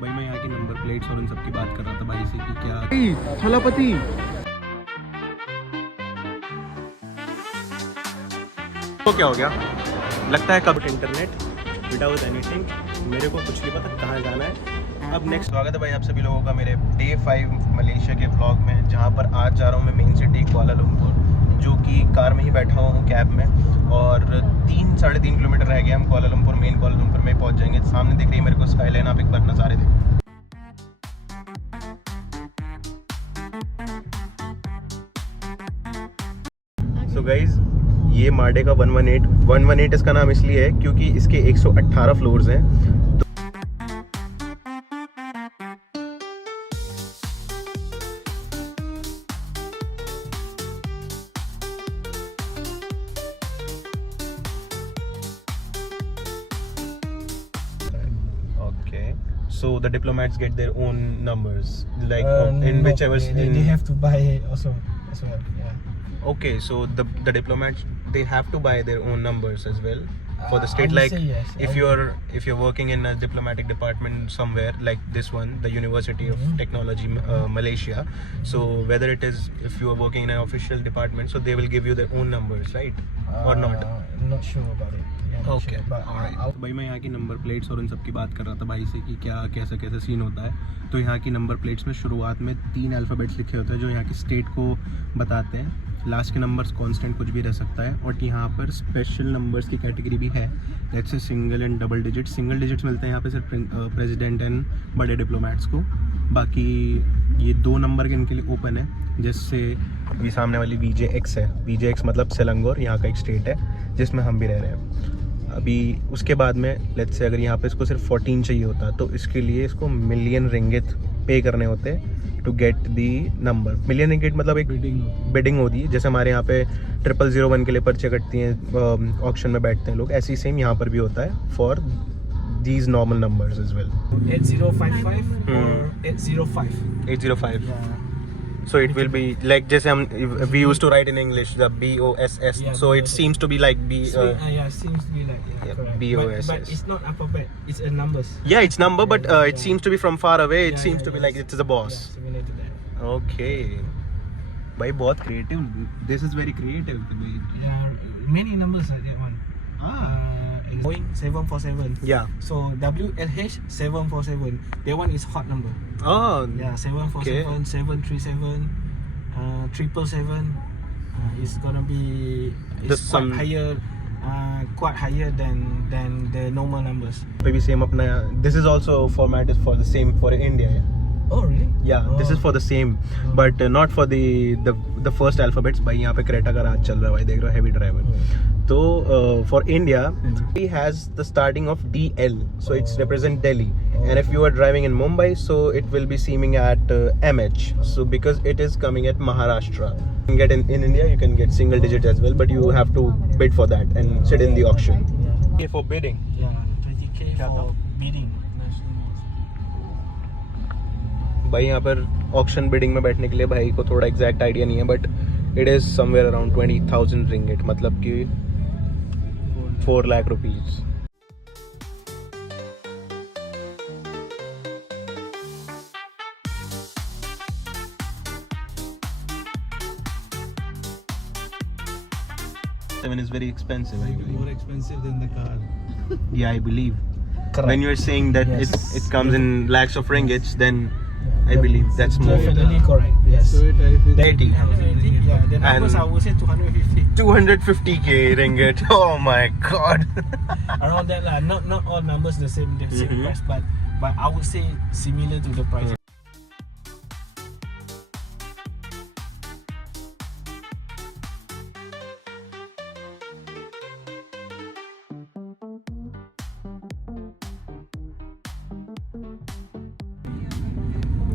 भाई मैं यहाँ की नंबर प्लेट्स और उन सब की बात कर रहा था भाई से कि क्या थलापति तो क्या हो गया लगता है कब इंटरनेट विदाउट एनीथिंग मेरे को कुछ नहीं पता कहाँ जाना है। अब नेक्स्ट स्वागत है भाई आप सभी लोगों का मेरे डे 5 मलेशिया के ब्लॉग में, जहाँ पर आज जा रहा हूँ मैं मेन सिटी कुआलालंपुर, जो कि कार में ही बैठा हुआ हूँ कैब में, और 3-3.5 किलोमीटर रह गया हम कुआलालंपुर मेन कुआलालंपुर में पहुँच जाएंगे। सामने दिख रही है मेरे को स्काईलाइन, आप एक बार नज़ारे देखो। सो गाइज ये मार्डे का 118 इसका नाम इसलिए है क्योंकि इसके 118 फ्लोर्स हैं। So the diplomats get their own numbers, like in no, whichever. They have to buy also as well. Yeah. Okay, so the diplomats they have to buy their own numbers as well for the I state. would Like say yes. if you're working in a diplomatic department somewhere like this one, the University of Technology Malaysia. So whether it is if you are working in an official department, so they will give you their own numbers, right? Or not? Not sure about it. Yeah, not Okay, sure, but alright. तो भाई मैं यहाँ की number plates और उन सब की बात कर रहा था भाई से कि क्या कैसा सीन होता है। तो यहाँ की नंबर प्लेट्स में शुरुआत में 3 अल्फ़ाबेट्स लिखे होते हैं जो यहाँ की स्टेट को बताते हैं। लास्ट के नंबर्स कांस्टेंट कुछ भी रह सकता है, और यहाँ पर स्पेशल नंबर्स की कैटेगरी भी है, जैसे single and double digit. Single digits मिलते हैं यहाँ पे सिर्फ प्रेसिडेंट एंड बड़े डिप्लोमेट्स को, बाकी ये 2 नंबर के इनके लिए ओपन है। जैसे अभी सामने वाली VJX है, VJX मतलब सेलंगोर यहाँ का एक स्टेट है जिसमें हम भी रह रहे हैं अभी। उसके बाद में लेट्स से अगर यहाँ पे इसको सिर्फ 14 चाहिए होता तो इसके लिए इसको मिलियन रिंगिट पे करने होते to get the number. Million ringgit मतलब एक बिडिंग होती है, जैसे हमारे यहाँ पे 0001 के लिए पर्चे कटती हैं, ऑक्शन में बैठते हैं लोग, ऐसे ही सेम यहाँ पर भी होता है for these normal numbers as well. 8055 or 805. 805. Yeah. So it will be like just we used to write in English the BOSS. Yeah, so it BOSS. seems to be like B. Yeah, seems to be like correct. BOSS. But it's not alphabet. It's a numbers. Yeah, it's number, but it seems to be from far away. It Yeah, seems yeah, to be yes. like it's the boss. Yeah, similar to that. Okay. भाई बहुत creative. This is very creative. Yeah, many numbers like that one. Boeing 747. Yeah. So WLH 747. That one is hot number. Oh. Yeah, 747, 737, 777. It's gonna be quite higher than the normal numbers. Maybe same अपना. This is also format is for the same for India. Yeah. Oh really? Yeah, this is for the same, but not for the first alphabets. भाई यहाँ पे Creta का राज चल रहा है भाई, देख रहे हो, heavy driver. तो for India, it has the starting of DL, so it's represent Delhi. And if you are driving in Mumbai, so it will be seeming at MH. So because it is coming at Maharashtra. You can get in India, you can get single digit as well, but you have to bid for that and sit in the auction. Yeah. Okay, for bidding. Yeah, 20k for bidding. भाई यहाँ पर auction bidding में बैठने के लिए भाई को थोड़ा एग्जैक्ट आइडिया नहीं है, but it is somewhere around 20,000 ringgit, मतलब कि 4 lakh rupees. Seven is very expensive. I believe. More expensive than the car. Yeah, I believe. Correct. When you are saying that Yes. it comes in lakhs of ringgits, then I believe that's more. Definitely correct. Yes. So it is 80. 180. Yeah, the numbers And- I would say 250. 250k ringgit. Oh my god. Around that lah. Not all numbers the same price, but I would say similar to the price.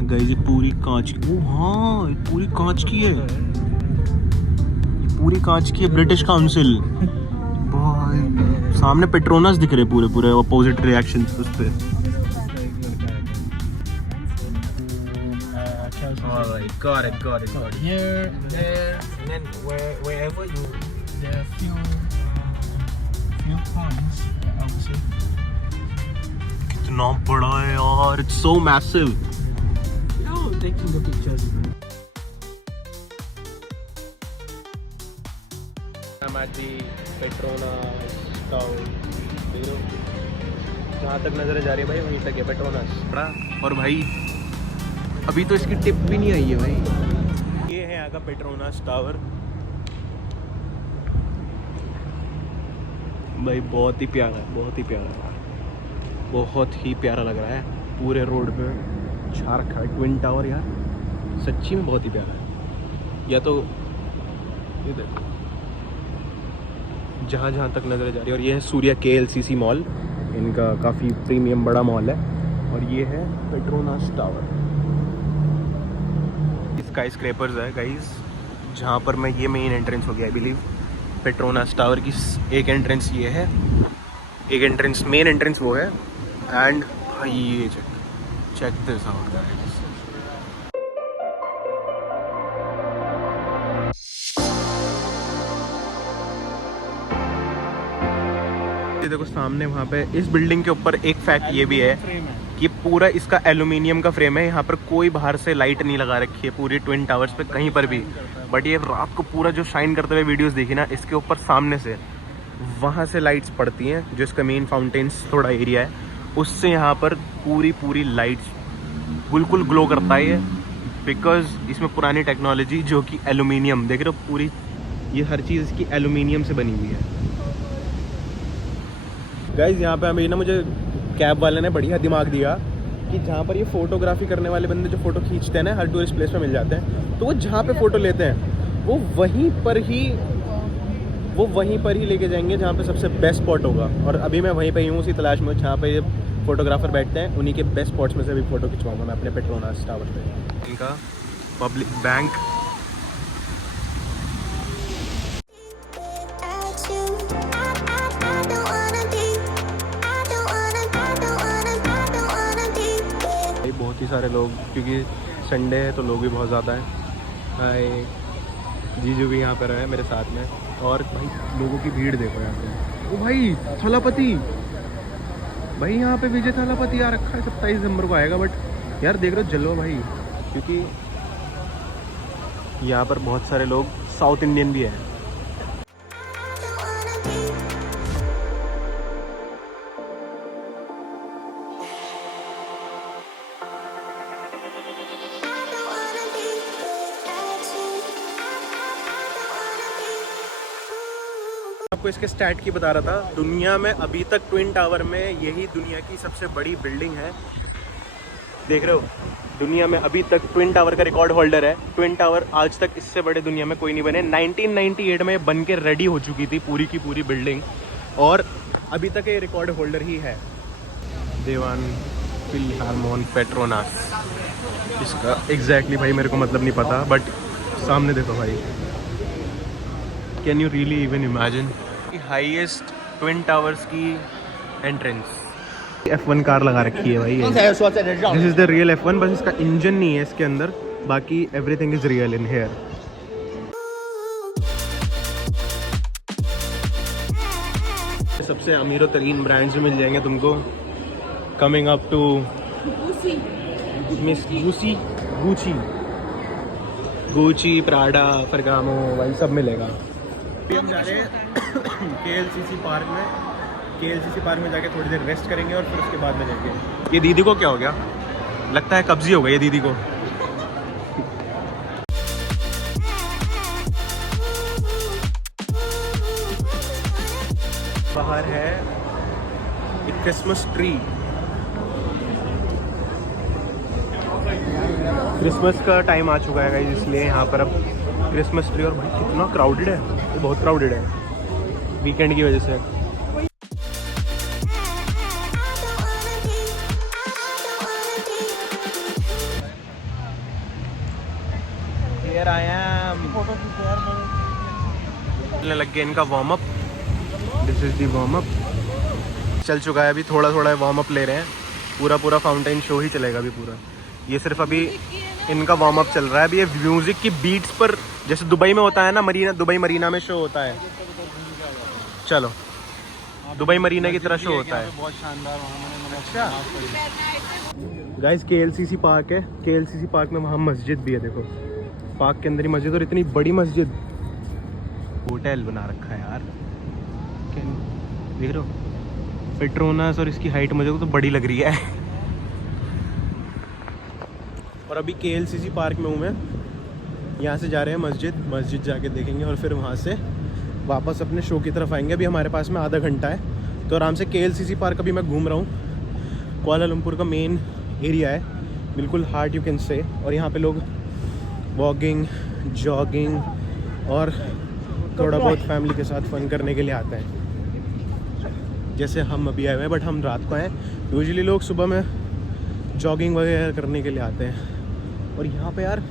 Guys ये पूरी कांच की, ओ हाँ ये पूरी कांच की है, पूरी कांच की है। ब्रिटिश काउंसिल भाई, सामने पेट्रोनस दिख रहे पूरे अपोजिट रिएक्शंस उस पे। Alright, got it. Here, there, and then wherever you, there are few points, I would say. कितना बड़ा है यार, it's so massive. Oh, taking the pictures. जहाँ तक नजर जा रही है भाई वहीं तक है पेट्रोनास। और भाई अभी तो इसकी टिप भी नहीं आई है भाई। ये है यहाँ का पेट्रोनास टावर भाई, बहुत ही प्यारा है, बहुत ही प्यारा है, बहुत ही प्यारा लग रहा है। पूरे रोड पे छा रखा है ट्विन टावर यार, सच्ची में बहुत ही प्यारा है। या तो ये देखो जहाँ जहाँ तक नज़र जा रही है। और ये है सूर्या KLCC मॉल, इनका काफ़ी प्रीमियम बड़ा मॉल है। और ये है पेट्रोनास टावर। स्काई स्क्रैपर्स है गाइस, जहाँ पर मैं, ये मेन एंट्रेंस हो गया आई बिलीव। पेट्रोनास टावर की एक एंट्रेंस ये है, एक एंट्रेंस मेन एंट्रेंस वो है। एंड भाई ये चेक दिस आउट गाइस। ये देखो सामने वहाँ पे इस बिल्डिंग के ऊपर एक फैक्ट ये भी है कि पूरा इसका एल्यूमिनियम का फ्रेम है। यहाँ पर कोई बाहर से लाइट नहीं लगा रखी है पूरी ट्विन टावर्स पे कहीं पर भी। बट ये रात को पूरा जो शाइन करते हुए वीडियोस देखी ना, इसके ऊपर सामने से वहाँ से लाइट्स पड़ती हैं, जो इसका मेन फाउंटेन्स थोड़ा एरिया है, उससे यहाँ पर पूरी लाइट्स बिल्कुल ग्लो करता है ये। बिकॉज इसमें पुरानी टेक्नोलॉजी जो कि एल्यूमिनियम, देख रहे हो पूरी ये हर चीज़ इसकी एल्यूमिनियम से बनी हुई है। गाइज यहाँ पे अभी ना मुझे कैब वाले ने बढ़िया दिमाग दिया कि जहाँ पर ये फोटोग्राफी करने वाले बंदे जो फोटो खींचते हैं ना, हर टूरिस्ट प्लेस में मिल जाते हैं, तो वो जहाँ पे फ़ोटो लेते हैं वो वहीं पर ही लेके जाएंगे जहाँ पे सबसे बेस्ट स्पॉट होगा। और अभी मैं वहीं पे ही हूँ, उसी तलाश में जहाँ पे ये फोटोग्राफर बैठते हैं, उन्हीं के बेस्ट स्पॉट्स में से भी फ़ोटो खिंचवाऊँगा मैं अपने पेट्रोनास टावर पे। इनका पब्लिक बैंक बहुत ही सारे लोग, क्योंकि संडे है तो लोग भी बहुत ज़्यादा हैं। हाय, जीजू भी यहाँ पर रहे मेरे साथ में। और भाई लोगों की भीड़ देखो यहाँ पे। ओ भाई थलापति, भाई यहाँ पे विजय थलापति आ रखा है, 27 दिसंबर को आएगा। बट यार देख रहे हो जलो भाई, क्योंकि यहाँ पर बहुत सारे लोग साउथ इंडियन भी हैं। आपको इसके स्टैट की बता रहा था। दुनिया में अभी तक ट्विन टावर में यही दुनिया की सबसे बड़ी बिल्डिंग है, देख रहे हो। दुनिया में अभी तक ट्विन टावर का रिकॉर्ड होल्डर है। ट्विन टावर आज तक इससे बड़े दुनिया में कोई नहीं बने। 1998 में बन के रेडी हो चुकी थी पूरी की पूरी बिल्डिंग, और अभी तक ये रिकॉर्ड होल्डर ही है। देवान फिलहार्मोन पेट्रोनास, इसका एग्जैक्टली भाई मेरे को मतलब नहीं पता, बट सामने देखो भाई, can you really even imagine highest twin towers की एंट्रेंस। F1 कार लगा रखी है भाई, this is the real F1, बस इसका इंजन नहीं है इसके अंदर, बाकी everything is real in here. सबसे अमीरों तरीन ब्रांड्स मिल जाएंगे तुमको, coming up to miss Gucci, Prada, Ferragamo, वही सब मिलेगा। हम जा रहे हैं KLCC पार्क में। KLCC पार्क में जाके थोड़ी देर रेस्ट करेंगे और फिर उसके बाद में जाएंगे। ये दीदी को क्या हो गया, लगता है कब्जी हो गई ये दीदी को। बाहर है एक क्रिसमस ट्री, क्रिसमस का टाइम आ चुका है गाइस, इसलिए यहाँ पर अब क्रिसमस ट्री। और भाई कितना क्राउडेड है, ये बहुत क्राउडेड है वीकेंड की वजह से। Here I am. लग गया इनका warm up, this is the warm up. चल चुका है, अभी थोड़ा थोड़ा वार्म अप ले रहे हैं, पूरा फाउंटेन शो ही चलेगा अभी पूरा। ये सिर्फ अभी इनका वार्म अप चल रहा है। अभी ये म्यूजिक की बीट्स पर, जैसे दुबई में होता है ना, दुबई मरीना में शो होता है, चलो दुबई मरीना की तरह शो होता है। बहुत शानदार, वहाँ मैंने अच्छा गाइस KLCC पार्क है, KLCC पार्क में वहाँ मस्जिद भी है, देखो पार्क के अंदर ही मस्जिद, और इतनी बड़ी मस्जिद, होटल बना रखा है यार, देख रहे हो पेट्रोनस, और इसकी हाइट मुझे तो बड़ी लग रही है। और अभी KLCC पार्क में हूँ मैं, यहाँ से जा रहे हैं मस्जिद जाके देखेंगे और फिर वहाँ से वापस अपने शो की तरफ आएंगे। अभी हमारे पास में आधा घंटा है, तो आराम से KLCC पार्क अभी मैं घूम रहा हूँ। कुआलालंपुर का मेन एरिया है, बिल्कुल हार्ट यू कैन से, और यहाँ पे लोग वॉकिंग, जॉगिंग और थोड़ा बहुत फैमिली के साथ फन करने के लिए आते हैं, जैसे हम अभी आए हुए हैं, बट हम रात को आए। यूजुअली लोग सुबह में जॉगिंग वगैरह करने के लिए आते हैं। और यहाँ पे यार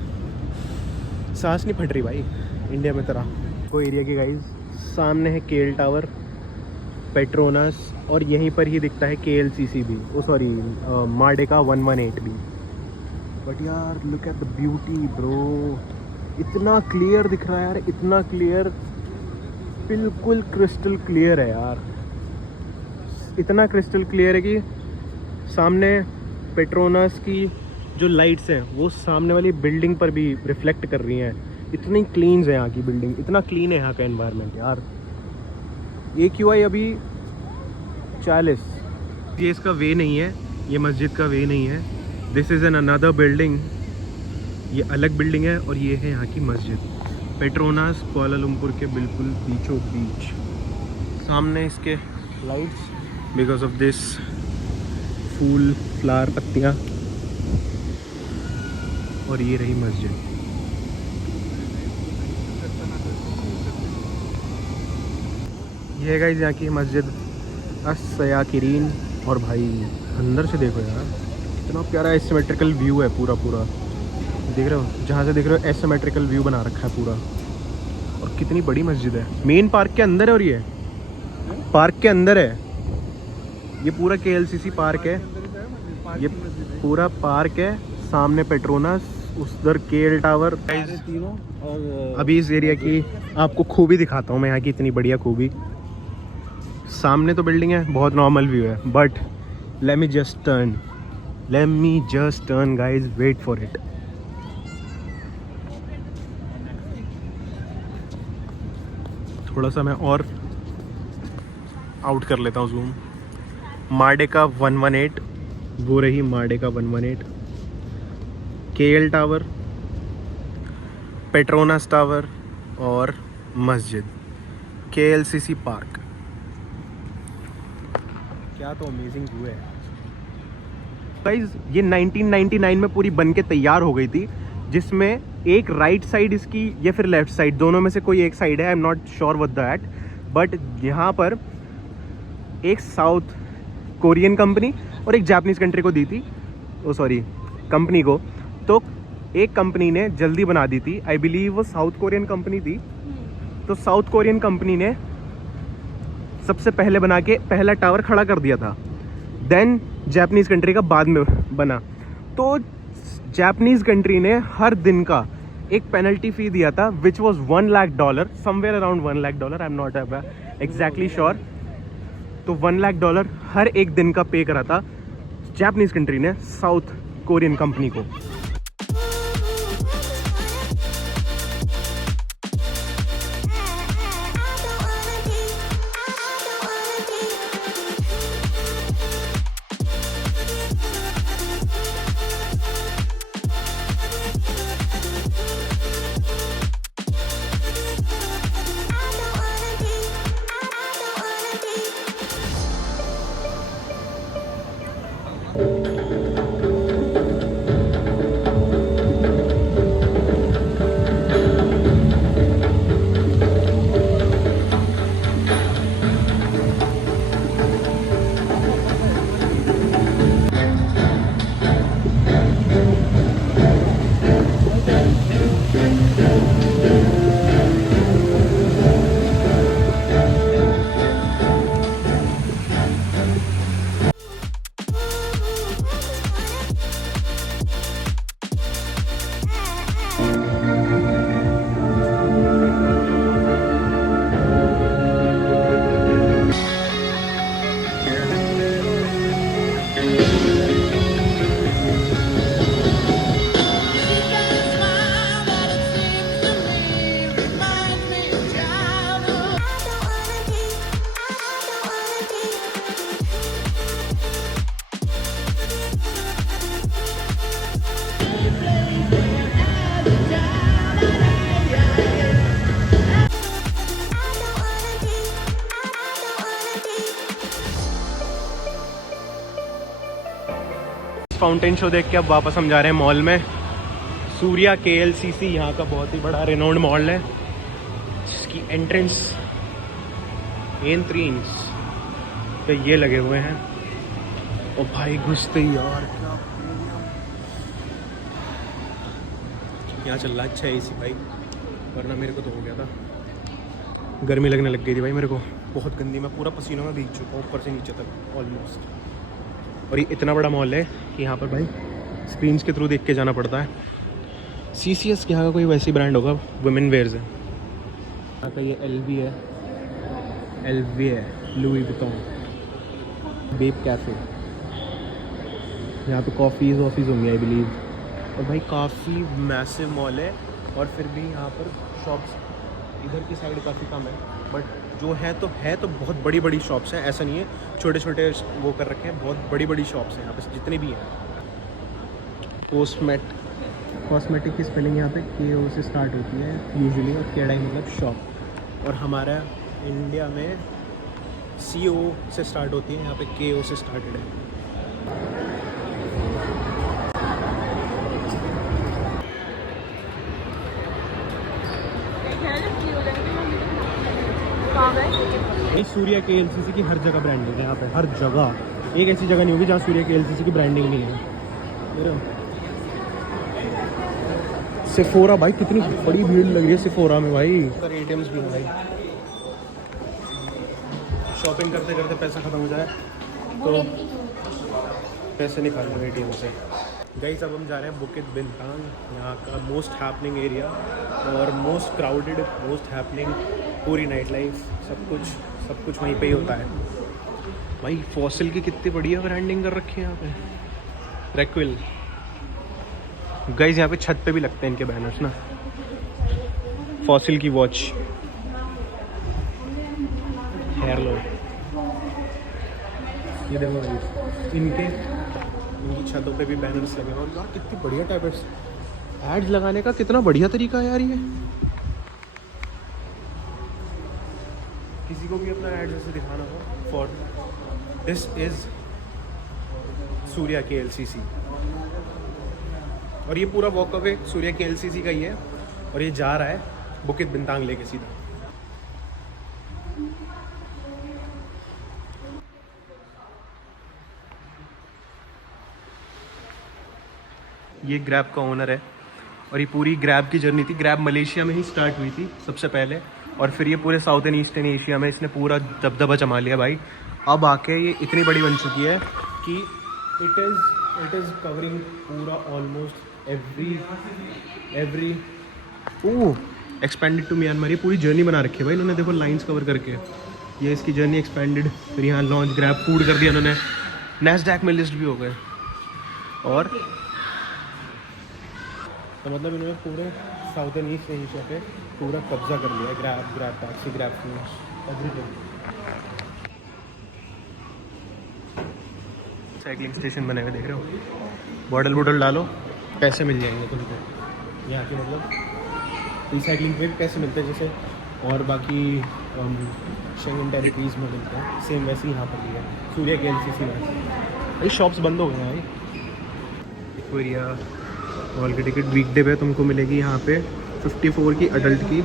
सांस नहीं फट रही भाई, इंडिया में तरह को एरिया की गाइज। सामने है KL टावर, पेट्रोनस, और यहीं पर ही दिखता है KLCC भी, ओ सॉरी मार्डेका 118 भी। बट यार look at the beauty bro, इतना क्लियर दिख रहा है यार, इतना क्लियर, बिल्कुल क्रिस्टल क्लियर है यार, इतना क्रिस्टल क्लियर है कि सामने पेट्रोनस की जो लाइट्स हैं वो सामने वाली बिल्डिंग पर भी रिफ्लेक्ट कर रही हैं। इतनी क्लीन है यहाँ की बिल्डिंग, इतना क्लीन है यहाँ का एनवायरनमेंट यार। AQI अभी 40। ये इसका वे नहीं है, ये मस्जिद का वे नहीं है, this is an another building, ये अलग बिल्डिंग है, और ये है यहाँ की मस्जिद पेट्रोनस कुआलालंपुर के बिल्कुल बीचों बीच। सामने इसके लाइट्स बिकॉज ऑफ दिस फूल फ्लावर पत्तियाँ, और ये रही मस्जिद। ये है गाइस यहाँ की मस्जिद अस-सयाकिरीन, और भाई अंदर से देखो यार इतना प्यारा एसिमेट्रिकल व्यू है, पूरा देख रहे हो, जहाँ से देख रहे हो एसिमेट्रिकल व्यू बना रखा है पूरा। और कितनी बड़ी मस्जिद है, मेन पार्क के अंदर है, और ये पार्क के अंदर है, ये पूरा KLCC पार्क है, ये पूरा पार्क है। सामने पेट्रोनस, उधर KL टावर। अभी इस एरिया की आपको खूबी दिखाता हूँ मैं, यहाँ की इतनी बढ़िया खूबी। सामने तो बिल्डिंग है, बहुत नॉर्मल व्यू है, but let me just turn guys, wait for it. थोड़ा सा मैं और आउट कर लेता हूँ जूम। मार्डेका 118, वो रही मार्डेका 118, KL टावर, पेट्रोनस टावर और मस्जिद, KLCC पार्क। क्या तो अमेजिंग व्यू है गाइस। ये 1999 में पूरी बन के तैयार हो गई थी, जिसमें एक राइट साइड इसकी या फिर लेफ्ट साइड, दोनों में से कोई एक साइड है, I am not sure what that, but यहाँ पर एक साउथ कोरियन कंपनी और एक जापानीज कंट्री को दी थी, ओ सॉरी कंपनी को। तो एक कंपनी ने जल्दी बना दी थी, आई बिलीव वो साउथ कोरियन कंपनी थी, तो साउथ कोरियन कंपनी ने सबसे पहले बना के पहला टावर खड़ा कर दिया था, देन जापानीज कंट्री का बाद में बना। तो जापानीज कंट्री ने हर दिन का एक पेनल्टी फ़ी दिया था, which was $1 lakh, somewhere around $1 lakh, I am not exactly sure. तो $1 लाख हर एक दिन का पे करा था जापानीज कंट्री ने साउथ कोरियन कंपनी को। फाउंटेन शो देख के अब वापस हम जा रहे हैं मॉल में। सूर्या KLCC यहाँ का बहुत ही बड़ा रिनोन्ड मॉल है, जिसकी एंट्रेंस पे ये लगे हुए हैं। ओ भाई घुसते ही यार क्या यहाँ चल रहा है। अच्छा AC भाई, वरना मेरे को तो हो गया था, गर्मी लगने लग गई थी भाई मेरे को बहुत गंदी। मैं पूरा पसीनों में भीग चुका हूँ ऊपर से नीचे तक ऑलमोस्ट। और ये इतना बड़ा मॉल है कि यहाँ पर भाई स्क्रीन्स के थ्रू देख के जाना पड़ता है। CCS यहाँ का कोई वैसी ब्रांड होगा, वुमेन वेयर्स है। यहाँ का ये LV है, लुई विटॉन, बेब कैफ़े। यहाँ पे कॉफ़ीज़ वॉफ़ीज़ होंगी आई बिलीव। और भाई काफ़ी मैसिव मॉल है, और फिर भी यहाँ पर शॉप्स इधर की साइड काफ़ी कम है, बट जो है तो बहुत बड़ी बड़ी शॉप्स हैं। ऐसा नहीं है छोटे छोटे वो कर रखे हैं, बहुत बड़ी बड़ी शॉप्स हैं यहाँ पे जितने भी हैं। कॉस्मेटिक की स्पेलिंग यहाँ पे KO से स्टार्ट होती है यूजुअली, और केडाई मतलब शॉप। और हमारा इंडिया में CO से स्टार्ट होती है, यहाँ पे KO से स्टार्टेड है। सूर्या KLCC की हर जगह ब्रांडिंग है यहाँ पे, हर जगह। एक ऐसी जगह नहीं होगी जहाँ सूर्या KLCC की ब्रांडिंग नहीं है। सेफोरा भाई, कितनी बड़ी भीड़ लग रही है सेफोरा में भाई। ATMs भी हैं भाई, शॉपिंग करते करते पैसा ख़त्म हो जाए तो पैसे निकाल लो ATM से। गाइस अब हम जा रहे हैं बुकित बिनतांग, यहाँ का मोस्ट हैपनिंग एरिया और मोस्ट क्राउडेड, मोस्ट हैपनिंग। पूरी नाइट लाइफ सब कुछ वहीं पे ही होता है भाई। फॉसिल की कितनी बढ़िया ब्रांडिंग कर रखी है यहाँ पे। रैक्विल गाइस, यहाँ पे छत पे भी लगते हैं इनके बैनर्स ना। फॉसिल की वॉच, हेयरलो, ये देखो गाइस, इनकी छतों पे भी बैनर्स लगे हैं। और यार कितनी बढ़िया टाइप एड्स लगाने का कितना बढ़िया तरीका है यार ये। किसी को भी अपना एड जैसे दिखाना हो, for this is Surya KLCC। और ये पूरा वॉकअवे सूर्या KLCC का ही है, और ये जा रहा है बुकित बिनतांग लेके सीधा। ये ग्रैब का ओनर है, और ये पूरी ग्रैब की जर्नी थी। ग्रैब मलेशिया में ही स्टार्ट हुई थी सबसे पहले, और फिर ये पूरे साउथ एंड ईस्टर्न एशिया में इसने पूरा दबदबा जमा लिया भाई। अब आके ये इतनी बड़ी बन चुकी है कि इट इज़ कवरिंग पूरा almost every expanded to Myanmar. ये पूरी जर्नी बना रखी है भाई इन्होंने, देखो लाइंस कवर करके। ये इसकी जर्नी एक्सपेंडेड, फिर यहाँ लॉन्च, ग्रैब फूड कर दिया इन्होंने, NASDAQ में लिस्ट भी हो गए। और तो मतलब इन्होंने पूरे साउथ एंड ईस्ट एशिया पे पूरा कब्जा कर लिया। Grab taxi, grab food, everything. Cycling station बने हुए देख रहे हो, बॉटल डालो पैसे मिल जाएंगे तुमको। यहाँ के मतलब रिसाइकलिंग पे भी पैसे मिलते हैं जैसे, और बाकी शेंगन टेरिटरीज में मिलते हैं, सेम वैसे ही यहाँ पर भी है सूर्या KLCC में। ये शॉप्स बंद हो गए हैं भाई। एक्वेरिया मॉल की टिकट वीकडे पे तुमको मिलेगी यहाँ पे 54 की अडल्ट की,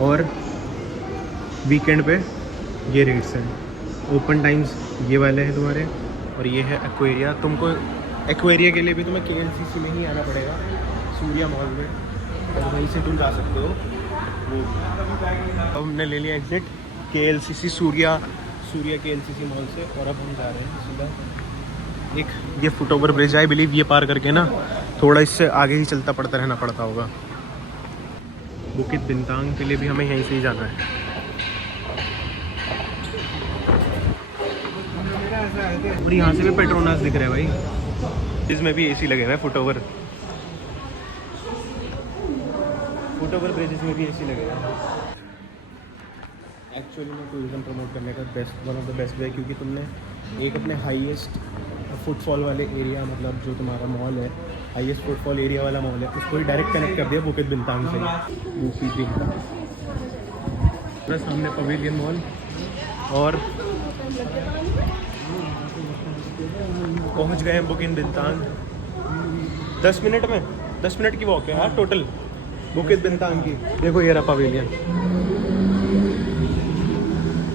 और वीकेंड पे ये रेट्स हैं। ओपन टाइम्स ये वाले हैं तुम्हारे, और ये है एक्वेरिया। तुमको एक्वेरिया के लिए भी तुम्हें KLCC में ही आना पड़ेगा, सूर्या मॉल में, और वहीं से तुम जा सकते हो। अब हमने ले लिया exit KLCC Surya KLCC mall से, और अब हम जा रहे हैं सीधा एक ये foot over bridge I believe, ये पार करके ना थोड़ा इससे आगे ही चलता पड़ता रहना पड़ता होगा। बुकित बिनतांग के लिए भी हमें यहीं से ही जाना है। और यहाँ से भी पेट्रोनास दिख रहा है भाई, इसमें भी AC लगे हुए हैं। फुट ओवर ब्रिजेस में भी AC लगे हुए हैं। एक्चुअली में टूरिज्म प्रमोट करने का one of the best way, क्योंकि तुमने एक अपने हाईएस्ट फुटफॉल वाले एरिया, मतलब जो तुम्हारा मॉल है हाईएस्ट फुटफॉल एरिया वाला मॉल है, उसको ही डायरेक्ट कनेक्ट कर दिया बुकित बिनतांग से। बुकित बिनतांग सामने पवेलियन मॉल, और पहुंच गए हैं बुकित बिंतांग। 10 मिनट में 10 मिनट की वॉक है यार टोटल बुकित बिंतांग की। देखो ये रहा पवेलियन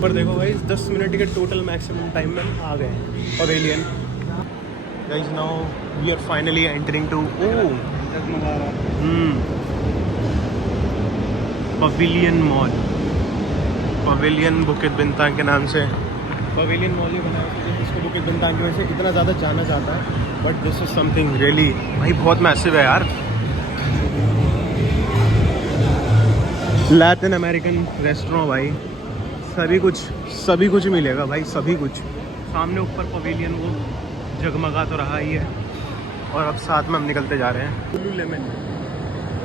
पर देखो भाई 10 मिनट के टोटल मैक्सिमम टाइम में हम आ गए हैं Pavilion. Guys now we are finally entering to Pavilion mall. Pavilion Bukit Bintang के नाम से पवेलियन मॉल ही बनाया है इसको बुकित बिंतांग की वजह से इतना ज़्यादा जाना जाता है। But this is something really भाई बहुत मैसिव है यार। लैटिन अमेरिकन रेस्टोरेंट भाई सभी कुछ मिलेगा भाई सभी कुछ। सामने ऊपर पवेलियन वो जगमगा तो रहा ही है और अब साथ में हम निकलते जा रहे हैं। लुलुलेमन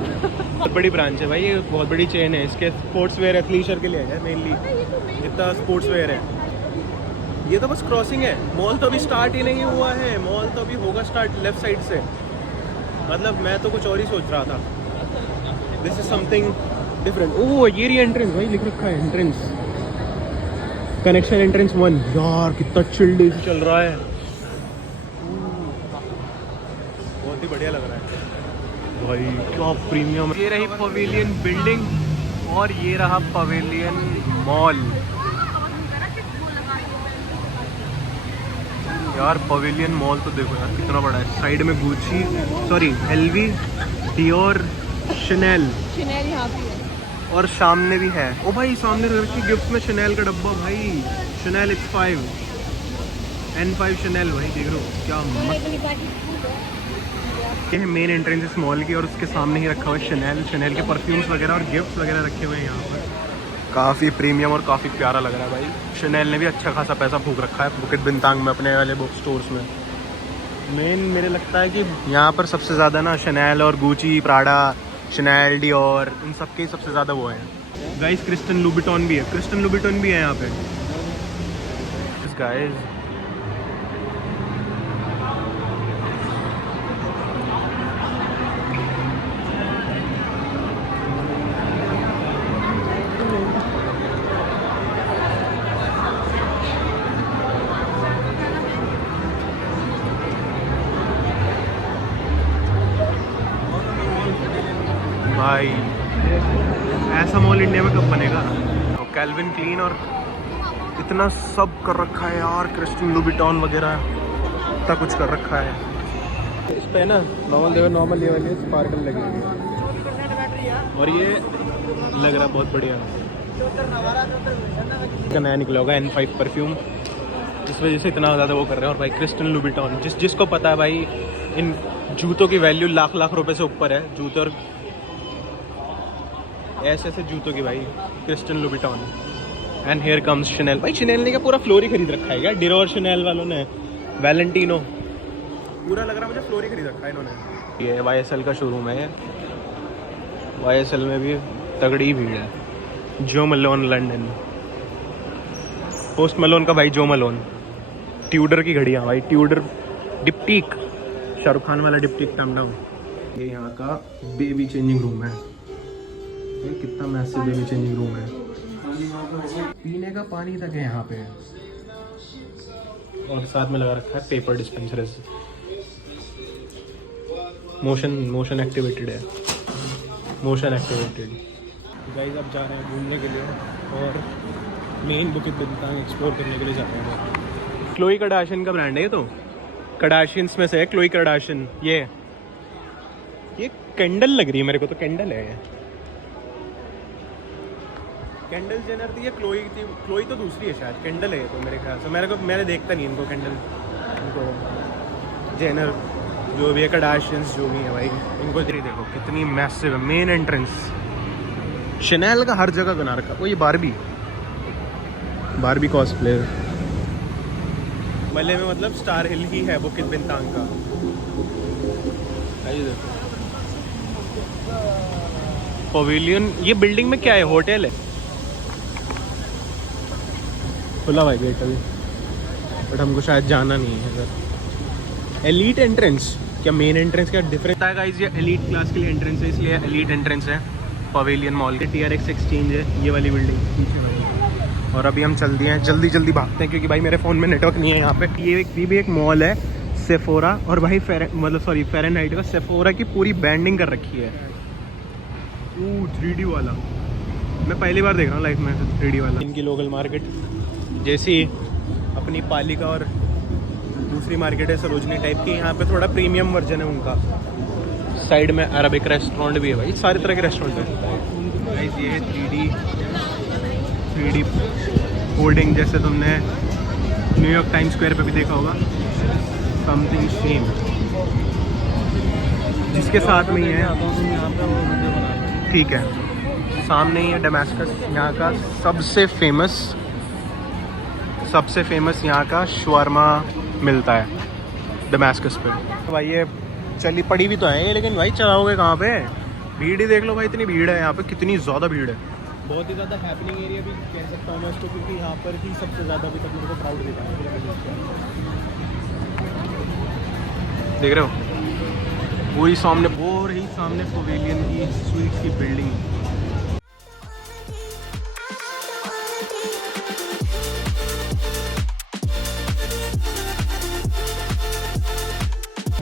बहुत बड़ी ब्रांच है भाई, ये बहुत बड़ी चेन है। इसके स्पोर्ट्स वेयर एथलीशर के लिए है मेनली, जितना स्पोर्ट्स वेयर है। ये तो बस क्रॉसिंग है, मॉल तो अभी स्टार्ट ही नहीं हुआ है। मॉल तो अभी होगा स्टार्ट लेफ्ट साइड से। मतलब मैं तो कुछ और ही सोच रहा था। This is something different. Oh ये रही एंट्रेंस भाई, लिख रखा है एंट्रेंस कनेक्शन एंट्रेंस 1। यार कितना चिल्ड चल रहा है, बहुत ही बढ़िया लग रहा है भाई, क्या प्रीमियम। ये रही पवेलियन बिल्डिंग और ये रहा पवेलियन मॉल। यार पवेलियन मॉल तो देखो यार कितना बड़ा है। साइड में गुची एलवी, डियोर, शनेल यहाँ पे है। और सामने भी है। ओ भाई सामने रखी गिफ्ट में शनेल का डब्बा भाई, शनेल X5 N5 शनेल भाई, देख रहे हो क्या मस्त। ये है मेन एंट्रेंस इस मॉल की और उसके सामने ही रखा हुआ है शनेल के परफ्यूम्स वगैरह और गिफ्ट्स वगैरह रखे हुए हैं यहाँ पर। काफ़ी प्रीमियम और काफ़ी प्यारा लग रहा है भाई। शनेल ने भी अच्छा खासा पैसा फूक रखा है बुकित बिंतांग में अपने वाले बुक स्टोर्स में। मेन मेरे लगता है कि यहाँ पर सबसे ज़्यादा ना शनेल और गुची, प्राडा, शनेल, डियोर, इन सब के सबसे ज़्यादा वो हैं। गाइस क्रिस्टन लुबिटॉन भी है, क्रिस्टन लुबिटॉन भी है यहाँ पे गाइस। भाई ऐसा मॉल इंडिया में कब बनेगा। तो कैल्विन क्लीन और इतना सब कर रखा है यार, क्रिस्टन लुबिटॉन वगैरह इतना कुछ कर रखा है। इस पे ना नॉर्मल ये वाली स्पार्कल लगी हुई है और ये लग रहा है बहुत बढ़िया। का नया निकला होगा N5 परफ्यूम, इस वजह से इतना ज़्यादा वो कर रहे हैं। और भाई क्रिस्टन लुबिटॉन जिसको पता है भाई, इन जूतों की वैल्यू लाख रुपए से ऊपर है। जूते और ऐसे जूतों की भाई, Christian Louboutin. And here comes Chanel. भाई शनेल ने क्या पूरा फ्लोर ही खरीद रखा है क्या? डियोर शनेल वालों ने, वैलेंटिनो, पूरा लग रहा मुझे फ्लोर ही खरीद रखा है इन्होंने। ये YSL का शोरूम है। YSL में भी तगड़ी भीड़ है। जो मलोन लंदन, पोस्ट मलोन का भाई जो मलोन, ट्यूडर की घड़ियाँ भाई, ट्यूडर डिप्टीक, शाहरुख खान वाला डिप्टीक टर्म डाउन। ये यहाँ का बेबी चेंजिंग रूम है। ये कितना मैसिव बेबी चेंजिंग रूम है। पीने का पानी तक है यहाँ पे और साथ में लगा रखा है पेपर डिस्पेंसर्स। मोशन एक्टिवेटेड है, मोशन एक्टिवेटेड। गाइस अब जा रहे हैं घूमने के लिए और मेन बुकित बिंतांग एक्सप्लोर करने के लिए जा रहे हैं। क्लोई कार्डाशियन का ब्रांड है ये, तो कार्डाशियंस में से है क्लोई कार्डाशियन। ये कैंडल लग रही है मेरे को, तो कैंडल है ये। कैंडल जेनर थी या क्लोई थी? क्लोई तो दूसरी है शायद, कैंडल है ये तो मेरे ख्याल से। मैंने देखता नहीं इनको कैंडल, इनको जेनर जो भी है, कार्डाशियंस जो भी है भाई, इनको देखो कितनी मैसिव है। मेन एंट्रेंस शनेल का हर जगह बना रखा। वो ये बारबी कॉस्प्ले मल्ले में, मतलब स्टार हिल ही है बुकित बिंतांग का। आइए देखो पवेलियन। ये बिल्डिंग में क्या है? होटल है। खुला भाई गेट अभी, बट हमको शायद जाना नहीं है सर। एलीट एंट्रेंस क्या मेन एंट्रेंस क्या डिफरेंस है गाइस? ये एलीट क्लास के लिए एंट्रेंस है, इसलिए एलीट एंट्रेंस है पवेलियन मॉल के। TRX एक्सचेंज है ये वाली बिल्डिंग पीछे वाली। और अभी हम चल दिए हैं, जल्दी भागते हैं क्योंकि भाई मेरे फ़ोन में नेटवर्क नहीं है यहाँ पे। ये भी एक मॉल है सेफोरा और भाई फ़ारेनहाइट का सेफोरा की पूरी ब्रांडिंग कर रखी है। 3D वाला मैं पहली बार देख रहा हूँ लाइफ में 3D वाला। इनकी लोकल मार्केट जैसी अपनी पालिका और दूसरी मार्केट है सरोजनी टाइप की, यहाँ पे थोड़ा प्रीमियम वर्जन है उनका। साइड में अरबिक रेस्टोरेंट भी है भाई, सारे तरह के रेस्टोरेंट है। गाइस ये है 3D होर्डिंग, जैसे तुमने न्यूयॉर्क टाइम स्क्वायर पे भी देखा होगा, समथिंग सेम, जिसके साथ में ही है। ठीक है, सामने ही है डमास्कस, यहाँ का सबसे फेमस यहाँ का शवारमा मिलता है डमास्कस पे। तो भाई ये चली पड़ी भी तो है ये, लेकिन भाई चलाओगे कहाँ पे? भीड़ ही देख लो भाई, इतनी भीड़ है यहाँ पे, कितनी ज़्यादा भीड़ है। बहुत ही ज़्यादा हैपनिंग एरिया भी कह सकता हूँ मैं इसको, क्योंकि यहाँ पर ही सबसे ज़्यादा अभी तक मेरे को क्राउड दिखा है। देख रहे हो पूरी सामने, और ही सामने पवेलियन की स्वीट्स की बिल्डिंग।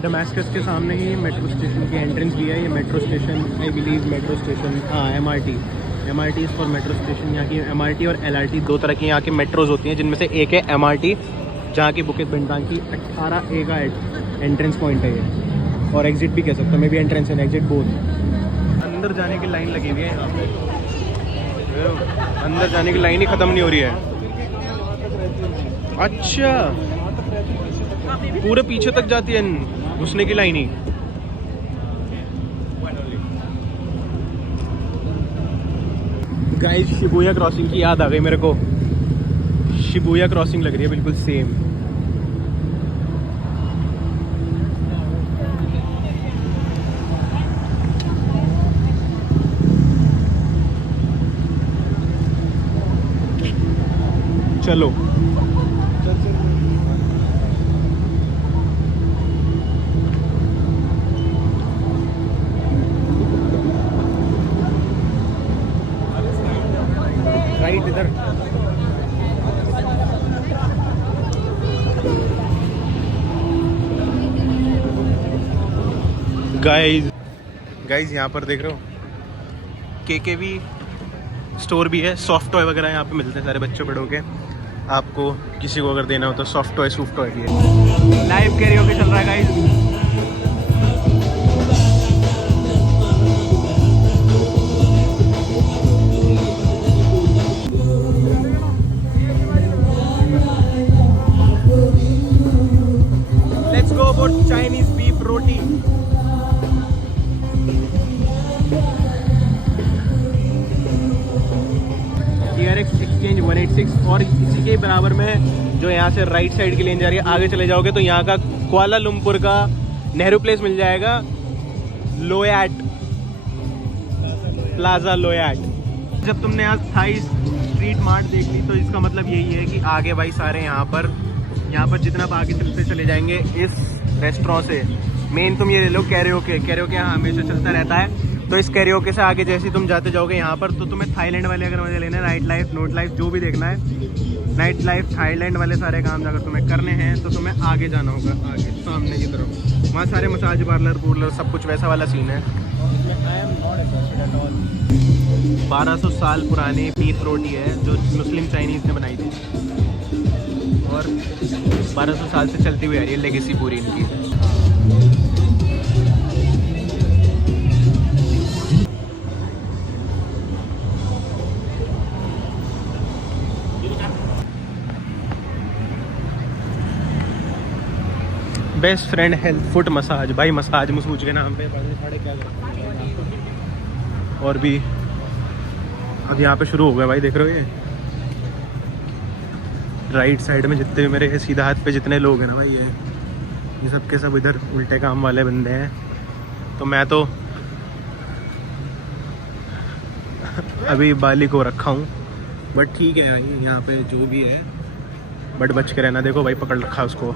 डमास्कस के सामने ही मेट्रो स्टेशन की एंट्रेंस भी है। ये metro station, I believe metro station, हाँ MRT is for metro station. यहाँ की MRT और LRT दो तरह की यहाँ की मेट्रोज होती हैं, जिनमें से एक है MRT, जहाँ की बुकेट बिंटांग की 18A का एंट्रेंस पॉइंट है ये, और एग्जिट भी कह सकते हैं, may be entrance and exit both. अंदर जाने की लाइन लगी हुई है यहाँ पे, अंदर जाने की लाइन ही ख़त्म नहीं हो रही है। अच्छा, पूरे पीछे तक जाती है घुसने की लाइन ही। गाइस शिबुया क्रॉसिंग की याद आ गई मेरे को, शिबुया क्रॉसिंग लग रही है बिल्कुल सेम। चलो राइट इधर। गाइज यहाँ पर देख रहे हो KKV स्टोर भी है, सॉफ्ट टॉय वगैरह यहाँ पे मिलते हैं सारे बच्चों बड़ों के। आपको किसी को अगर देना हो तो सॉफ्ट टॉय सूफ्ट टॉय भी है। लाइव कैरियोके चल रहा है guys. Let's go for Chinese beef roti. TRX Exchange 186, और इसी के बराबर में जो यहाँ से राइट साइड की लेन जा रही है, आगे चले जाओगे तो यहाँ का कुआलालंपुर का नेहरू प्लेस मिल जाएगा, लोयाट प्लाजा लोयाट। जब तुमने यहाँ थाई स्ट्रीट मार्ट देख ली तो इसका मतलब यही है कि आगे भाई सारे यहाँ पर जितना आप आगे चलते चले जाएंगे इस रेस्टोरेंट से, मेन तुम ये ले लो कैरियोके यहाँ हमेशा चलता रहता है। तो इस कैरियोके से आगे जैसे तुम जाते जाओगे यहाँ पर, तो तुम्हें थाईलैंड वाले अगर मजे लेना है, नाइट लाइफ नोट लाइफ जो भी देखना है, नाइट लाइफ थाईलैंड वाले सारे काम अगर तुम्हें करने हैं तो तुम्हें आगे जाना होगा, आगे सामने की तरफ। वहाँ सारे मसाज पार्लर सब कुछ वैसा वाला सीन है। 1200 साल पुरानी बीफ रोटी है जो मुस्लिम चाइनीज़ ने बनाई थी, और 1200 साल से चलती हुई आ रही है लेगेसी पूरी इनकी। Best friend health foot massage, भाई मसाज मसूज के नाम पे साढ़े क्या और भी अब यहाँ पे शुरू हो गया भाई। देख रहे हो ये राइट साइड में जितने भी मेरे सीधा हाथ पे जितने लोग हैं ना भाई, ये सब के सब इधर उल्टे काम वाले बंदे हैं। तो मैं तो अभी बाली को रखा हूँ, बट ठीक है भाई यहाँ पे जो भी है, बट बच के रहना। देखो भाई पकड़ रखा उसको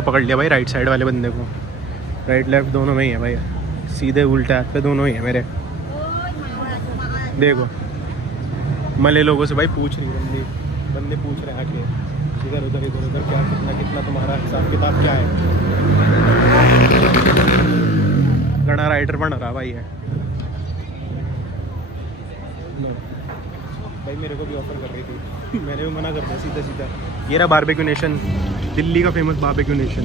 पकड़ लिया भाई, राइट साइड वाले बंदे को। राइट लेफ्ट दोनों में ही है भाई, सीधे उल्टे हाथ पे दोनों ही है मेरे। देखो मले लोगों से भाई पूछ रही बंदे पूछ रहे हैं आके इधर उधर क्या कितना तुम्हारा हिसाब किताब क्या है। घना राइडर बन रहा भाई है। भाई मेरे को भी ऑफर कर रही थी मैंने भी मना कर दिया सीधा। ये रहा बारबेक्यू नेशन, दिल्ली का फेमस बारबेक्यू नेशन।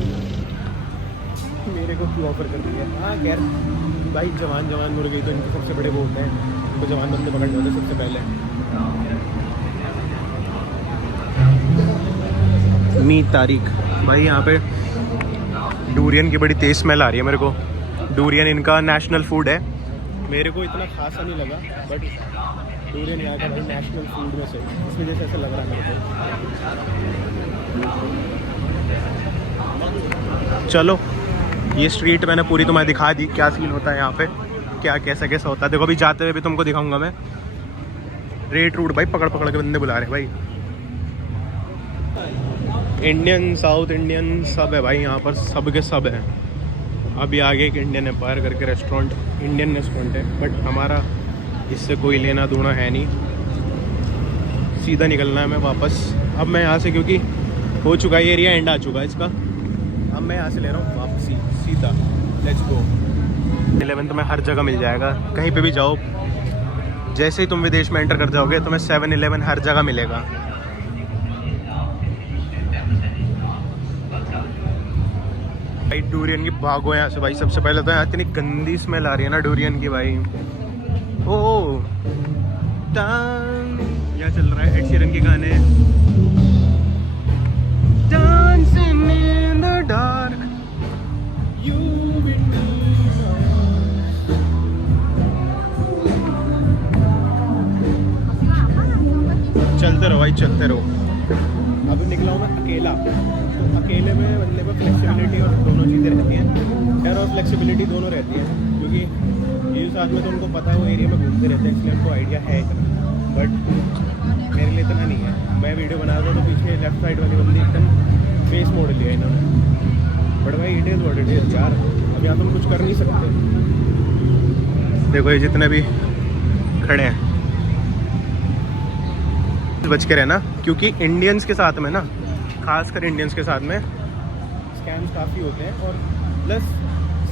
मेरे को क्यों ऑफर कर रही है। हाँ खैर भाई जवान मुर्गे तो इनके सबसे बड़े वो होते हैं, इनको जवान बंदे पकड़ जाते सबसे पहले। मीत तारीख भाई यहाँ पे डूरियन की बड़ी तेज स्मेल आ रही है मेरे को। डूरियन इनका नेशनल फूड है। मेरे को इतना खासा नहीं लगा बट डूरियन यहाँ का भाई नेशनल फूड में से इस वजह से ऐसा लग रहा है मेरे को। चलो ये स्ट्रीट मैंने पूरी तुम्हें दिखा दी, क्या सीन होता है यहाँ पे, क्या कैसा होता है। देखो अभी जाते हुए भी तुमको दिखाऊंगा मैं। रेड रूट भाई पकड़ के बंदे बुला रहे भाई। इंडियन साउथ इंडियन सब है भाई यहाँ पर, सब के सब हैं। अभी आगे एक इंडियन एम्पायर करके रेस्टोरेंट, इंडियन रेस्टोरेंट है बट हमारा इससे कोई लेना देना है नहीं। सीधा निकलना है मैं वापस। अब मैं यहाँ से, क्योंकि हो चुका है एरिया एंड आ चुका है इसका, अब मैं यहाँ से ले रहा हूँ वापसी सीधा। Let's go. 11 तुम्हें हर जगह मिल जाएगा, कहीं पे भी जाओ। जैसे ही तुम विदेश में एंटर कर जाओगे तुम्हें 7-Eleven हर जगह मिलेगा। भाई डूरियन की भागो यहाँ से भाई। सबसे पहले तो यहाँ इतनी गंदी स्मेल आ रही है ना डूरियन की भाई। ओ यहाँ चल रहा है एड शीरन के गाने। Dancing in the dark, you with me. चलते रहो भाई चलते रहो। अब निकला हूँ मैं अकेला, तो अकेले में बंदे को फ्लेक्सिबिलिटी और दोनों चीज़ें रहती हैं। डर और फ्लेक्सिबिलिटी दोनों रहती है, क्योंकि ये साथ में तो उनको पता है वो एरिया में घूमते रहते हैं, इसलिए उनको आइडिया है इतना। बट मेरे लिए इतना नहीं है। मैं वीडियो बना रहा था तो पीछे लेफ्ट साइड वाली बंदी एकदम फेस मोड़ लिया इन्होंने। बट भाई it is what it is यार, अब यहाँ तुम कुछ कर नहीं सकते। देखो ये जितने भी खड़े हैं बच के रहना, क्योंकि इंडियंस के साथ में ना, खासकर इंडियंस के साथ में स्कैम्स काफ़ी होते हैं और प्लस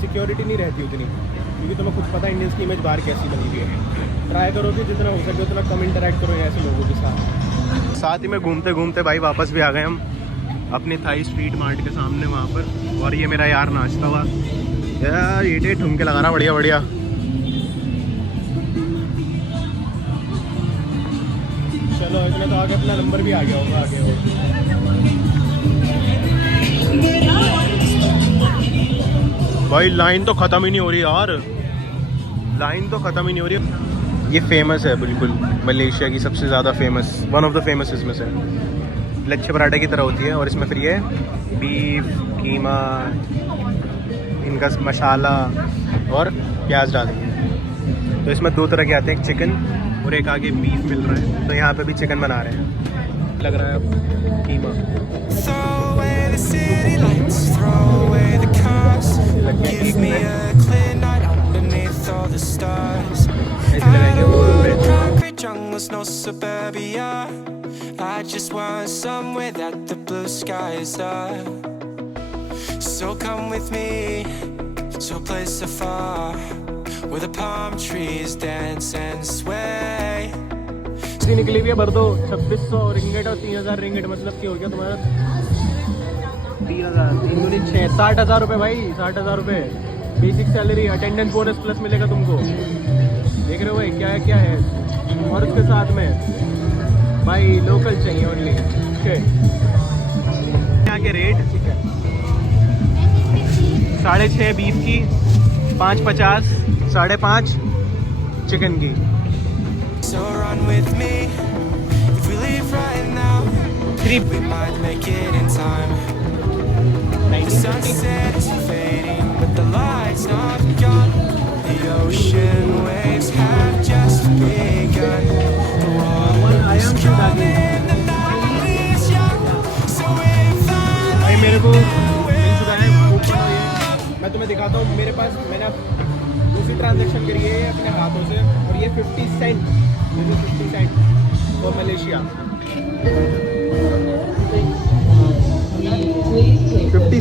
सिक्योरिटी नहीं रहती उतनी, क्योंकि तुम्हें खुद पता है इंडियंस की इमेज बाहर कैसी बनी हुई है। ट्राई करो कि जितना हो सके उतना कम इंटरेक्ट करो ऐसे लोगों के साथ ही में घूमते घूमते भाई वापस भी आ गए हम अपने थाई स्ट्रीट मार्ट के सामने वहाँ पर। और ये मेरा यार नाचता हुआ यार ये ठुमके लगा रहा बढ़िया बढ़िया। चलो इतना तो आगे अपना नंबर भी आ गया होगा आगे हो। भाई लाइन तो ख़त्म ही नहीं हो रही यार, लाइन तो ख़त्म ही नहीं हो रही। ये फेमस है बिल्कुल, मलेशिया की सबसे ज़्यादा famous, one of the famous इसमें से। लच्छे पराठे की तरह होती है और इसमें फिर ये बीफ कीमा, इनका मसाला और प्याज डालेंगे। तो इसमें 2 तरह के आते हैं, एक चिकन और एक आगे बीफ मिल रहा है। तो यहाँ पे भी चिकन बना रहे हैं, लग रहा है कीमा। No suburbia, I just want somewhere that the blue skies are. So come with me to a place so far where the palm trees dance and sway. निकली हुई है भर दो 2600 रिंगेट और 3000 रिंगेट, मतलब क्या हो गया तुम्हारा 3000 3 दूनी 6 60,000 रुपये भाई, 60,000 रुपये basic salary. Attendance bonus plus मिलेगा तुमको। देख रहे हो भाई क्या है। और उसके साथ में भाई लोकल चाहिए ओनली। यहाँ के रेट 6.5 बीफ की, 5.50, 5.5 चिकन की। So run with me, if we leave right now, 3 we might make it in time. The sunset is fading, but the light's not gone. The ocean waves have just begun. The water is coming, the night is young. So if I भाई मेरे को मिल चुका है come, मैं तुम्हें दिखाता हूँ। मेरे पास मैंने दूसरी ट्रांजैक्शन करी है अपने हाथों से और ये 50 सेंट फॉर मलेशिया।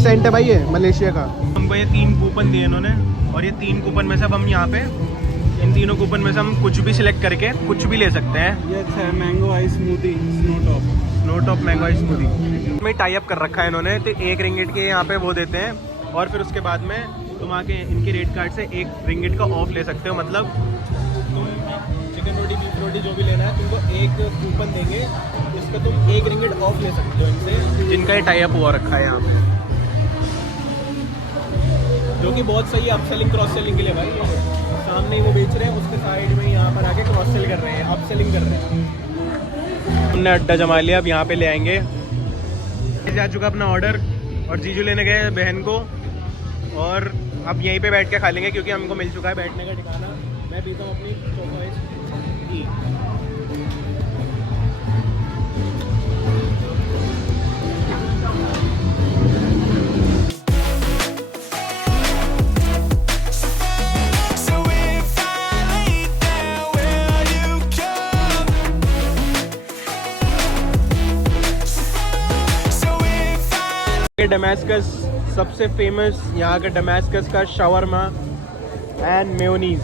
सेंट है भाई ये मलेशिया का। हमको ये 3 कूपन दिए इन्होंने और ये 3 कूपन में से अब हम यहाँ पे इन तीनों कूपन में से हम कुछ भी सिलेक्ट करके कुछ भी ले सकते हैं। ये अच्छा है, mango ice smoothie snow top mango ice smoothie में टाई अप कर रखा है इन्होंने, तो 1 रिंगिट के यहाँ पे वो देते हैं और फिर उसके बाद में तुम आके इनके रेट कार्ड से 1 रिंगिट का ऑफ ले सकते हो। मतलब तुम चिकन रोटी बीफ रोटी जो भी लेना है तुमको 1 कूपन देंगे, इस पर तुम 1 रिंगिट ऑफ ले सकते हो इनसे, जिनका ये टाई अप हुआ रखा है यहाँ पे, जो कि बहुत सही है अपसेलिंग क्रॉस सेलिंग के लिए भाई। सामने ही वो बेच रहे हैं, उसके साइड में यहाँ पर आके क्रॉस सेल कर रहे हैं, अपसेलिंग कर रहे हैं। हमने अड्डा जमा लिया, अब यहाँ पे ले आएंगे। जा चुका अपना ऑर्डर और जीजू लेने गए बहन को, और अब यहीं पे बैठ के खा लेंगे क्योंकि हमको मिल चुका है बैठने का ठिकाना। मैं पीता हूँ अपनी चॉकलेट टी। डमास्कस सबसे फेमस यहाँ का डमास्कस का शावरमा एंड मेयोनीज।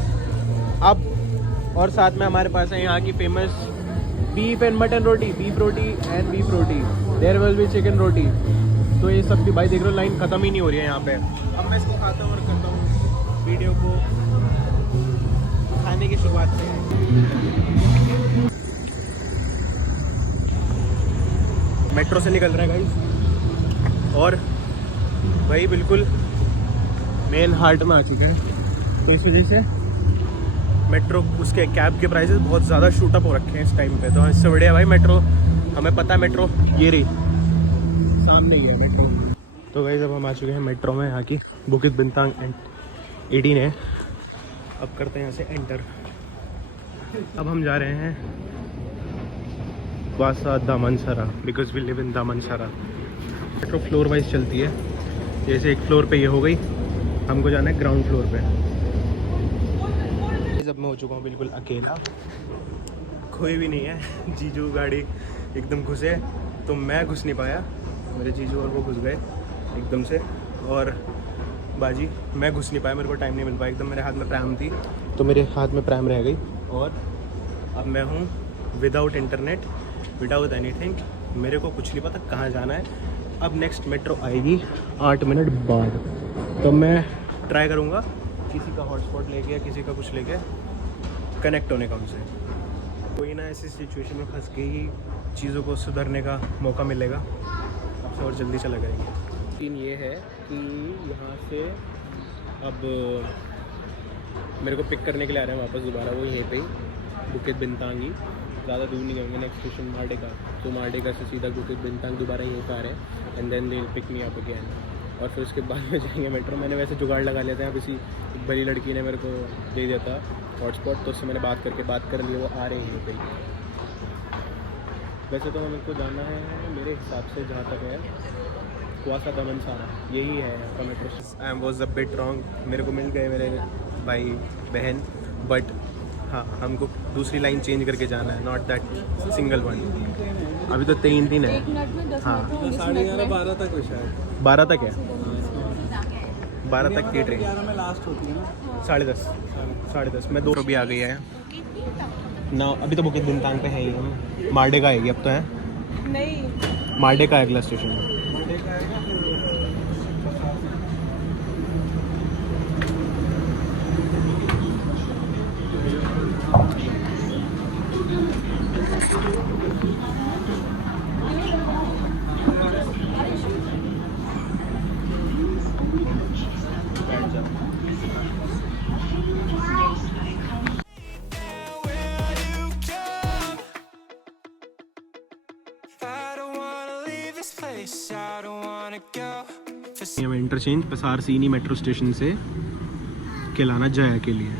अब और साथ में हमारे पास है यहाँ की famous beef and mutton roti, beef roti and beef roti, there will be chicken roti. तो ये सब भी भाई देख लो लाइन ख़त्म ही नहीं हो रही है यहाँ पे। अब मैं इसको खाता हूँ और करता हूँ वीडियो को खाने की शुरुआत से। मेट्रो से निकल रहा है गाइस और वही बिल्कुल मेन हार्ट में आ चुका है, तो इस वजह से मेट्रो उसके कैब के प्राइसेस बहुत ज़्यादा शूट अप हो रखे हैं इस टाइम पे। तो इससे बढ़िया भाई मेट्रो, हमें पता है मेट्रो ये रही सामने ही है मेट्रो। तो गाइस अब हम आ चुके हैं मेट्रो में, यहाँ की बुकित बिंतांग एंड 18 है। अब करते हैं यहाँ से एंटर। अब हम जा रहे हैं वासा Damansara, because we live in Damansara. Metro floor wise चलती है, जैसे एक फ्लोर पे ये हो गई, हमको जाना है ग्राउंड फ्लोर पे। अब मैं हो चुका हूँ बिल्कुल अकेला, कोई भी नहीं है। जीजू गाड़ी एकदम घुसे तो मैं घुस नहीं पाया, मेरे जीजू और वो घुस गए एकदम से, और बाजी मैं घुस नहीं पाया, मेरे को टाइम नहीं मिल पाया। एकदम मेरे हाथ में प्रैम थी तो मेरे हाथ में प्रैम रह गई, और अब मैं हूँ विदाउट इंटरनेट, विदाउट एनीथिंग। मेरे को कुछ नहीं पता कहाँ जाना है। अब नेक्स्ट मेट्रो आएगी 8 मिनट बाद, तो मैं ट्राई करूँगा किसी का हॉटस्पॉट लेके या किसी का कुछ लेके कनेक्ट होने का उनसे। कोई ना ऐसी सिचुएशन में फंस के ही चीज़ों को सुधरने का मौका मिलेगा, अब से और जल्दी चला जाएंगे। लेकिन ये है कि यहाँ से अब मेरे को पिक करने के लिए आ रहे हैं वापस दोबारा, वो यहीं पे ही बुकित बिंतांग, ज़्यादा दूर नहीं जाएंगे। नेक्स्ट स्टेशन मार्डेका, तो मार्डेका से सीधा बुकित बिंतांग दोबारा यहीं पर आ रहे हैं, and then they will pick me up again. और फिर उसके बाद में जाएंगे मेट्रो। मैंने वैसे जुगाड़ लगा लिया था, यहाँ किसी एक बड़ी लड़की ने मेरे को दे दिया था हॉटस्पॉट, तो उससे मैंने बात कर ली, वो आ रहे हैं यहीं पे। वैसे तो मेरे को जाना है मेरे हिसाब से जहाँ तक है वासा दामनसरा, यही है यहाँ का metro. I was a bit wrong, मेरे को मिल गए मेरे भाई बहन, बट हाँ हमको दूसरी लाइन चेंज करके जाना है, नॉट दैट सिंगल वन। अभी तो 3 है। हाँ 11:30 12 तक है शायद, 12 तक है, 12 तक की ट्रेन, 11 में लास्ट होती है ना, 10:30 में 2 भी आ गई है ना। अभी तो बुकित बिंतांग पे है ही हम, मार्डेका आएगी अब तो है नहीं, मार्डेका अगला स्टेशन। हम इंटरचेंज पसार सीनी मेट्रो स्टेशन से केलाना जया के लिए।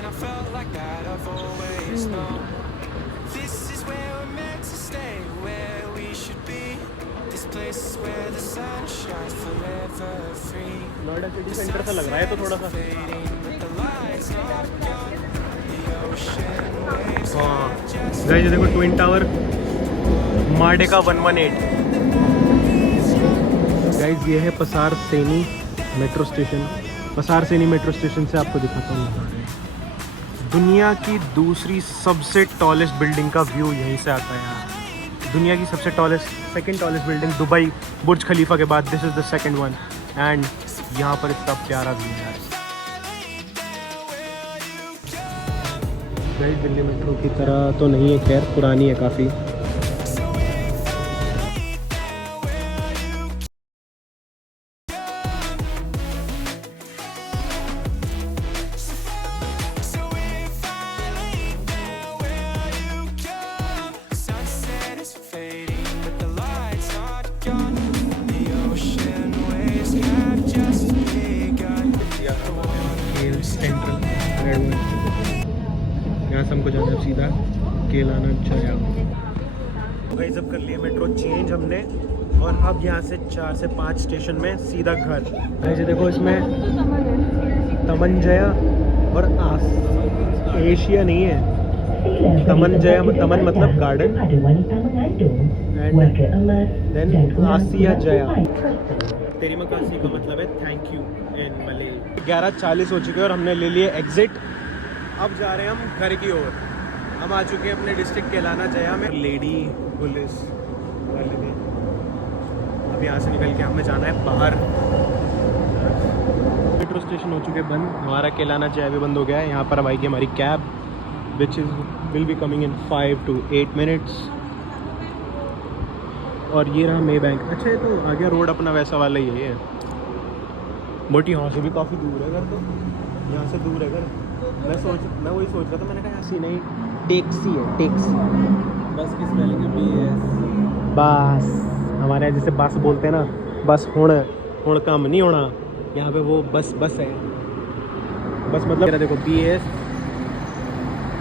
I felt like that I've always known. This is where we're meant to stay, where we should be. This places where the sun shines forever free. Noida city centre सा लग रहा है तो थोड़ा सा। But the lights are gone. The ocean waves हाँ guys ये देखो ट्विन टावर माडे का 118। गाइस ये है पसार सैनी मेट्रो स्टेशन। पसार सैनी मेट्रो स्टेशन से आपको दिखाता हूँ। दुनिया की दूसरी सबसे टॉलेस्ट बिल्डिंग का व्यू यहीं से आता है यार। दुनिया की सबसे tallest second tallest building Dubai Burj Khalifa के बाद this is the second one. And यहाँ पर इतना प्यारा व्यू है यार। गाइस दिल्ली मेट्रो की तरह तो नहीं है, खैर पुरानी है काफ़ी। sunset is fading, but the lights are gone. The ocean waves have just begun. केल सेंट्रल रेड वन। यहाँ से हमको जाना है सीधा केलाना जाया। भाई जब कर लिए मेट्रो चेंज हमने और अब यहाँ से 4 से 5 स्टेशन में सीधा घर। भाई देखो इसमें तमन जया और एशिया नहीं है, तमन जया, तमन मतलब गार्डन एंड देन आसिया जया। तेरी मकासी का मतलब है थैंक यू इन मलय। 11:40 हो चुके हैं और हमने ले लिए एग्जिट। अब जा रहे हैं हम घर की ओर। हम आ चुके हैं अपने डिस्ट्रिक्ट केलाना जया में। लेडी पुलिस वाले ने अब यहाँ से निकल के हमें जाना है बाहर। मेट्रो स्टेशन हो चुके बंद, हमारा केलाना जया भी बंद हो गया है। यहाँ पर अब आएगी हमारी cab which is will be coming in 5 to 8 minutes। और ये रहा मे बैंक। अच्छा ये तो आ गया रोड अपना वैसा वाला ही है। बट यहाँ से भी काफ़ी दूर है घर, तो यहाँ से दूर है घर। मैं वही सोच रहा था, मैंने कहा यहाँ से नहीं टैक्सी है, टैक्सी। बस की स्पेलिंग है BS। बस हमारे यहाँ जैसे बस बोलते हैं ना, बस हुण काम नहीं होना, यहाँ पे वो बस है। बस मतलब देखो BS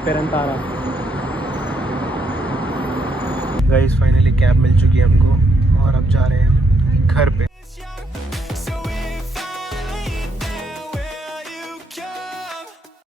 पेरंतारा। गाइस फाइनली कैब मिल चुकी है हमको और अब जा रहे हैं घर पे।